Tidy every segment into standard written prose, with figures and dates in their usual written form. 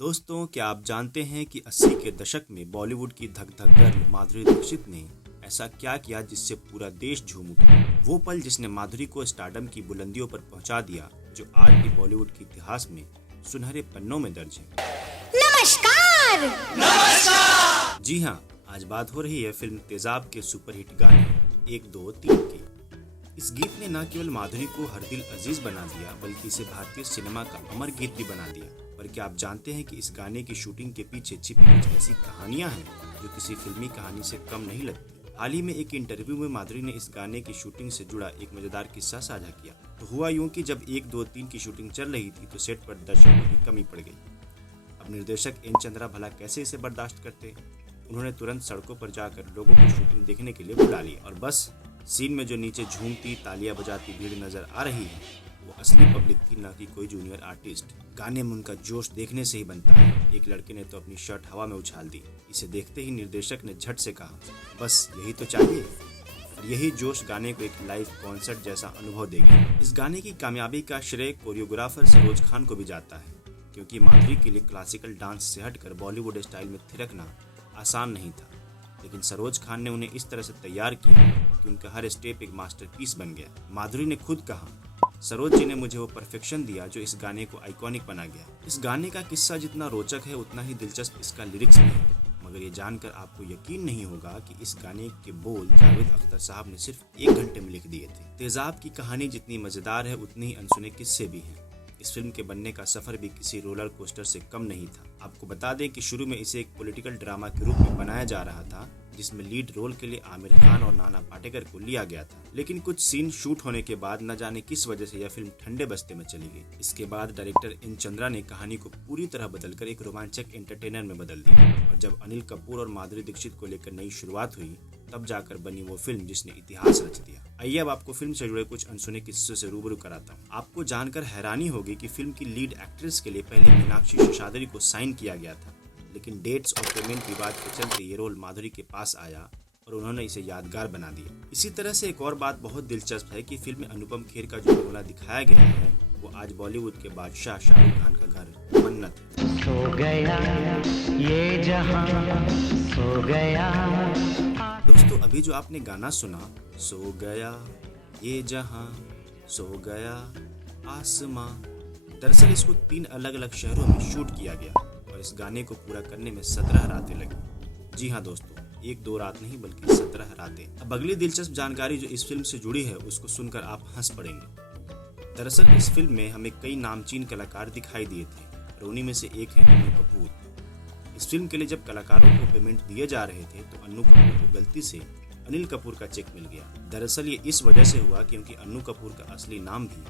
दोस्तों, क्या आप जानते हैं कि 80 के दशक में बॉलीवुड की धक धक गर्ल माधुरी दीक्षित ने ऐसा क्या किया जिससे पूरा देश झूम उठा। वो पल जिसने माधुरी को स्टारडम की बुलंदियों पर पहुंचा दिया, जो आज भी बॉलीवुड के इतिहास में सुनहरे पन्नों में दर्ज है। नमस्कार। जी हाँ, आज बात हो रही है फिल्म तेजाब के सुपरहिट गाने 1 2 3 की। इस गीत ने न केवल माधुरी को हर दिल अजीज बना दिया, बल्कि इसे भारतीय सिनेमा का अमर गीत भी बना दिया। पर क्या आप जानते हैं कि इस गाने की शूटिंग के पीछे छिपी कुछ ऐसी कहानियां हैं जो किसी फिल्मी कहानी से कम नहीं लगती। हाल ही में एक इंटरव्यू में माधुरी ने इस गाने की शूटिंग से जुड़ा एक मजेदार किस्सा साझा किया। तो हुआ यूं कि जब 1 2 3 की शूटिंग चल रही थी तो सेट पर दर्शकों की कमी पड़ गई। अब निर्देशक एन चंद्रा भला कैसे इसे बर्दाश्त करते। उन्होंने तुरंत सड़कों पर जाकर लोगों को शूटिंग देखने के लिए बुला लिया और बस सीन में जो नीचे झूमती तालियां बजाती भीड़ नजर आ रही है, वो असली पब्लिक थी, न कि कोई जूनियर आर्टिस्ट। गाने में उनका जोश देखने से ही बनता है। एक लड़के ने तो अपनी शर्ट हवा में उछाल दी। इसे देखते ही निर्देशक ने झट से कहा, बस यही तो चाहिए। और यही जोश गाने को एक लाइव कॉन्सर्ट जैसा अनुभव देगी। इस गाने की कामयाबी का श्रेय कोरियोग्राफर सरोज खान को भी जाता है, क्योंकि माधुरी के लिए क्लासिकल डांस से हटकर बॉलीवुड स्टाइल में थिरकना आसान नहीं था। लेकिन सरोज खान ने उन्हें इस तरह से तैयार किया कि उनका हर स्टेप एक मास्टरपीस बन गया। माधुरी ने खुद कहा, सरोज जी ने मुझे वो परफेक्शन दिया जो इस गाने को आइकॉनिक बना गया। इस गाने का किस्सा जितना रोचक है, उतना ही दिलचस्प इसका लिरिक्स भी है। मगर ये जानकर आपको यकीन नहीं होगा कि इस गाने के बोल जावेद अख्तर साहब ने सिर्फ 1 घंटे में लिख दिए थे। तेजाब की कहानी जितनी मजेदार है, उतनी ही अनसुने किस्से भी हैं। इस फिल्म के बनने का सफर भी किसी रोलर कोस्टर से कम नहीं था। आपको बता दें कि शुरू में इसे एक पॉलिटिकल ड्रामा के रूप में बनाया जा रहा था, जिसमें लीड रोल के लिए आमिर खान और नाना पाटेकर को लिया गया था। लेकिन कुछ सीन शूट होने के बाद न जाने किस वजह से यह फिल्म ठंडे बस्ते में चली गई। इसके बाद डायरेक्टर एन चंद्रा ने कहानी को पूरी तरह बदलकर एक रोमांचक एंटरटेनर में बदल दिया। और जब अनिल कपूर और माधुरी दीक्षित को लेकर नई शुरुआत हुई, तब जाकर बनी वो फिल्म जिसने इतिहास रच दिया। आइए अब आपको फिल्म से जुड़े कुछ अनसुने किस्सों से रूबरू कराता हूँ। आपको जानकर हैरानी होगी कि फिल्म की लीड एक्ट्रेस के लिए पहले मीनाक्षी शेषाद्री को साइन किया गया था, लेकिन डेट्स और पेमेंट विवाद के चलते ये रोल माधुरी के पास आया और उन्होंने इसे यादगार बना दिया। इसी तरह से एक और बात बहुत दिलचस्प है कि फिल्म में अनुपम खेर का जो बंगला दिखाया गया है, वो आज बॉलीवुड के बादशाह शाहरुख खान का घर मन्नत है। सो गया ये जहां, सो गया। दोस्तों, अभी जो आपने गाना सुना, सो गया ये जहां, सो गया आसमां, दरअसल इसको 3 अलग अलग शहरों में शूट किया गया और इस गाने को पूरा करने में 17 रातें लगी। जी हाँ दोस्तों, 1-2 रात नहीं बल्कि 17 रातें। अब अगली दिलचस्प जानकारी जो इस फिल्म से जुड़ी है, उसको सुनकर आप हंस पड़ेंगे। दरअसल इस फिल्म में हमें कई नामचीन कलाकार दिखाई दिए थे और उन्हीं में से एक है अन्नू कपूर। इस फिल्म के लिए जब कलाकारों को पेमेंट दिए जा रहे थे तो अन्नू कपूर को गलती से अनिल कपूर का चेक मिल गया। दरअसल ये इस वजह से हुआ क्योंकि अन्नू कपूर का असली नाम भी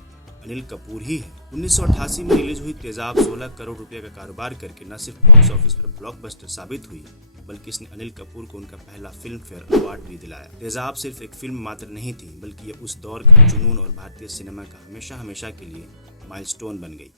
अनिल कपूर ही है। 1988 में रिलीज हुई तेजाब 16 करोड़ रुपए का कारोबार करके न सिर्फ बॉक्स ऑफिस पर ब्लॉकबस्टर साबित हुई, बल्कि इसने अनिल कपूर को उनका पहला फिल्म फेयर अवार्ड भी दिलाया। तेजाब सिर्फ एक फिल्म मात्र नहीं थी, बल्कि ये उस दौर का जुनून और भारतीय सिनेमा का हमेशा हमेशा के लिए माइलस्टोन बन गई।